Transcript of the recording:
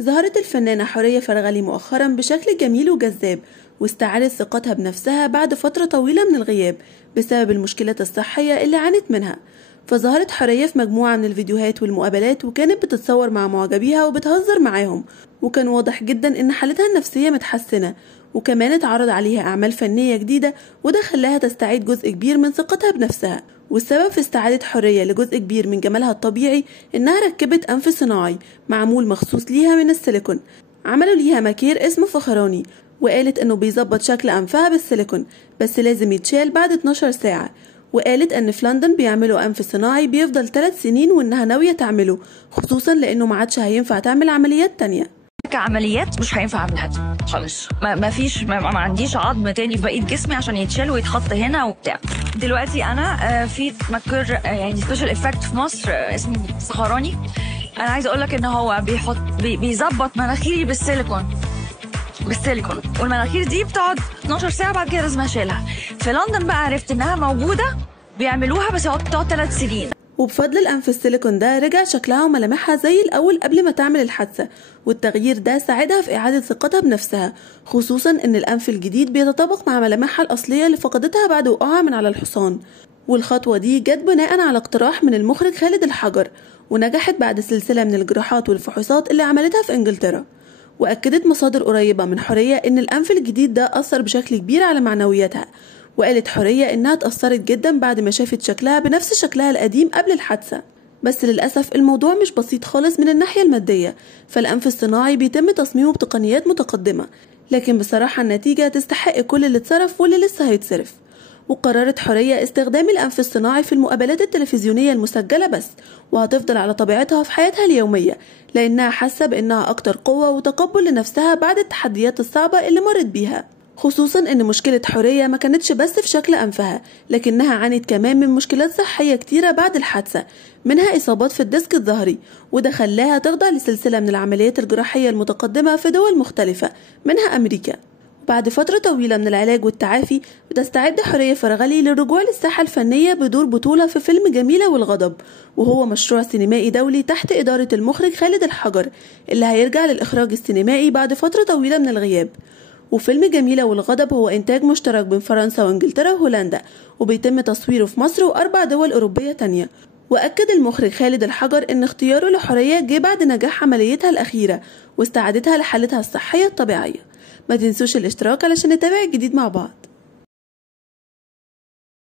ظهرت الفنانة حورية فرغلي مؤخرا بشكل جميل وجذاب، واستعادت ثقتها بنفسها بعد فترة طويلة من الغياب بسبب المشكلات الصحية اللي عانت منها. فظهرت حورية في مجموعة من الفيديوهات والمقابلات، وكانت بتتصور مع معجبيها وبتهزر معاهم، وكان واضح جدا ان حالتها النفسية متحسنة. وكمان اتعرض عليها أعمال فنية جديدة، وده خلاها تستعيد جزء كبير من ثقتها بنفسها. والسبب في استعادة حورية لجزء كبير من جمالها الطبيعي إنها ركبت أنف صناعي معمول مخصوص ليها من السيليكون. عملوا ليها ماكير اسمه فخراني، وقالت إنه بيظبط شكل أنفها بالسيليكون، بس لازم يتشال بعد 12 ساعة. وقالت إن في لندن بيعملوا أنف صناعي بيفضل 3 سنين، وإنها ناوية تعمله، خصوصا لأنه ما عادش هينفع تعمل عمليات تانية. كعمليات مش هينفع اعملها خالص. ما فيش ما عنديش عظم تاني في بقيه جسمي عشان يتشال ويتحط هنا وبتاع. دلوقتي انا في مكر يعني سبيشال افكت في مصر اسمه فخراني. انا عايزه اقول لك ان هو بيظبط مناخيري بالسيليكون، والمناخير دي بتقعد 12 ساعه، بعد كده لازم اشيلها. في لندن بقى عرفت انها موجوده بيعملوها، بس هو بتقعد 3 سنين. وبفضل الأنف السيليكون ده رجع شكلها وملامحها زي الأول قبل ما تعمل الحادثة، والتغيير ده ساعدها في إعادة ثقتها بنفسها، خصوصا إن الأنف الجديد بيتطابق مع ملامحها الأصلية اللي فقدتها بعد وقوعها من على الحصان. والخطوة دي جت بناء على اقتراح من المخرج خالد الحجر، ونجحت بعد سلسلة من الجراحات والفحوصات اللي عملتها في إنجلترا. وأكدت مصادر قريبة من حورية إن الأنف الجديد ده أثر بشكل كبير على معنوياتها. وقالت حورية إنها اتأثرت جدا بعد ما شافت شكلها بنفس شكلها القديم قبل الحادثة. بس للأسف الموضوع مش بسيط خالص من الناحية المادية، فالأنف الصناعي بيتم تصميمه بتقنيات متقدمة، لكن بصراحة النتيجة تستحق كل اللي اتصرف واللي لسه هيتصرف. وقررت حورية استخدام الأنف الصناعي في المقابلات التلفزيونية المسجلة بس، وهتفضل على طبيعتها في حياتها اليومية، لأنها حاسة بأنها أكتر قوة وتقبل لنفسها بعد التحديات الصعبة اللي مرت بيها. خصوصا ان مشكلة حورية ما كانتش بس في شكل انفها، لكنها عانت كمان من مشكلات صحية كتيرة بعد الحادثة، منها اصابات في الديسك الظهري، وده خلاها تخضع لسلسلة من العمليات الجراحية المتقدمة في دول مختلفة منها امريكا. بعد فترة طويلة من العلاج والتعافي، بتستعد حورية فرغلي للرجوع للساحة الفنية بدور بطولة في فيلم جميلة والغضب، وهو مشروع سينمائي دولي تحت إدارة المخرج خالد الحجر، اللي هيرجع للإخراج السينمائي بعد فترة طويلة من الغياب. وفيلم جميلة والغضب هو إنتاج مشترك بين فرنسا وإنجلترا وهولندا، وبيتم تصويره في مصر و4 دول أوروبية تانية. وأكد المخرج خالد الحجر إن اختياره لحورية جه بعد نجاح عمليتها الأخيرة واستعادتها لحالتها الصحية الطبيعية. ما تنسوش الاشتراك علشان نتابع الجديد مع بعض.